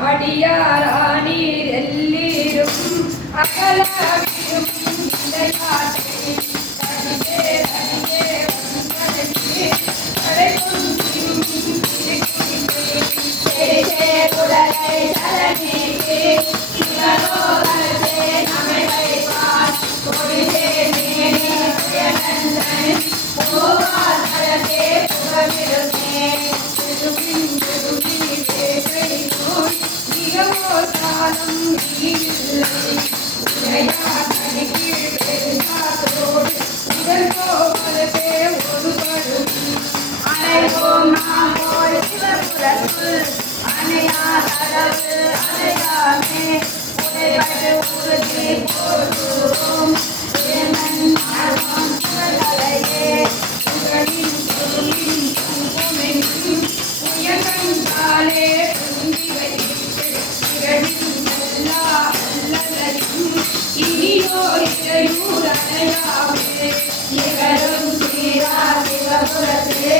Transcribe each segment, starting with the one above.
அடியாரானீர் எல்லீரும் அகலவிடும் நிலையாற்றை அடியே வந்தனே அடைக்கும் குடலை தலனேகே சிவலோகத்தே நம்மை வைப்பார் கொடிதே நேனே புயனந்தன் போவார் தலத்தே புகமிருமே திருவின் திருவி வேகை நோய் மிகவோ காலம் இல்லை உடையா கணிகீழ் பெருசாத்தோடு இதற்கோ வலத்தே ஒருபடும் அனைவோம் நாம் போய் சிவபுரத்துள் அணையா தரவு அணையாமே உடைபடு உறுதி போடுவோம் ஏமன் மார்பம் சிவகலையே உங்களின் பொருளின் பூமெங்கும் உயர்ந்தாலே பொங்கி வைத்து திகழின் எல்லா அல்லலையும் இனியோர் இடையூர் அடையாமே நிகழும் சீரா சிவபுரத்தே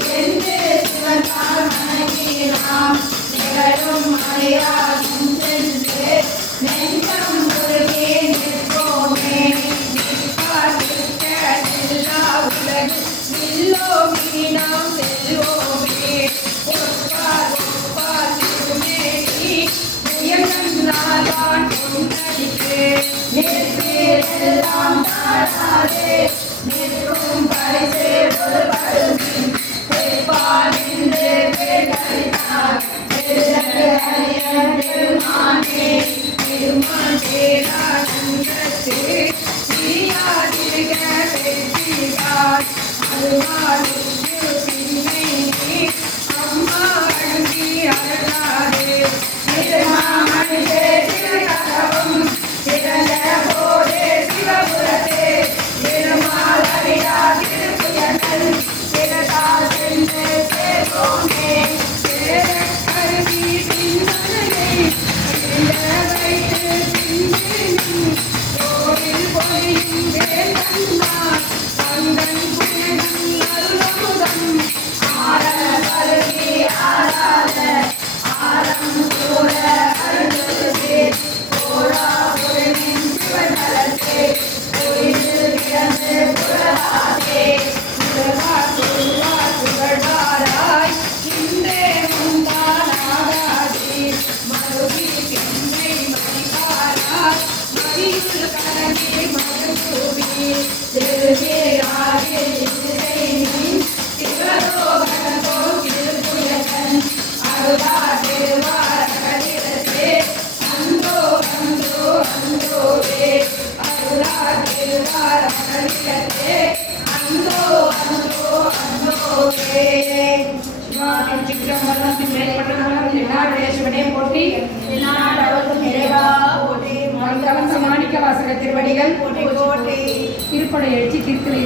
சென்று சிவன்பால் மணங்கினாம் நிகழும் அடையாகும் சென்று நெஞ்சம் முருகே நிற்போமே நிற்பார் நிற்க நில்லா உலகு நில்லோமே நாம் செல்வோமே ஒப்பார் ஒப்பார் திருமேனி உயர்ந்தான் கொண்டடிக்கு நிற்பேரெல்லாம் தாழாதே நிற்கும் பரிசே ஒரு பருமின் பெருமான் என்று கேட்டறிந்தார் பெருமானே பெருமான் பேரானந்தத்து சிறியாதிருக பெற்றினார் அருமாளுக்கு பின்னை அம்மா அழுகி அழகாதே திருமாமணிதே திருக்கதவும் திறந்த போதே சிவபுரத்தே திருமால் அவிடா திருப்புயனல் திறத்தால் சென்று சேர்வோமே சேரக்கருவி பின்னலை வைத்து பின்னின் கோவில் பொழியும் வேந்தன்மார் கந்தன் புயனன் அருளமுதம் ஆரல கருவி ஆராத ஆரம் கூட அருளுதே கோடா பொருளின் சிவநலத்தே கோயில் கிடந்து புறவாதே புகழ்வாராய் இன்றே முந்தானாகாதே மறுவி பெண்ணை மதிப்பாராய் மதியுள் கடனே மறுபூவி திருவேராகே திருவேனின் சிவரோகனோ திருப்புயன் அருளா திருவார கதிரத்தே அந்தோ அந்தோ அந்தோவே அருளா திருவார கதிரத்தே அந்தோ அந்தோ அந்தோவே சிவபுரத்தின் மேற்பட்டவர்களும் எந்நாடு சிவனே போற்றி எந்நாடு அவர்களும் இறைவா போற்றி மாணிக்க வாசக திருவடிகள் போற்றி போற்றி திருப்படை எழுச்சி திருத்தலை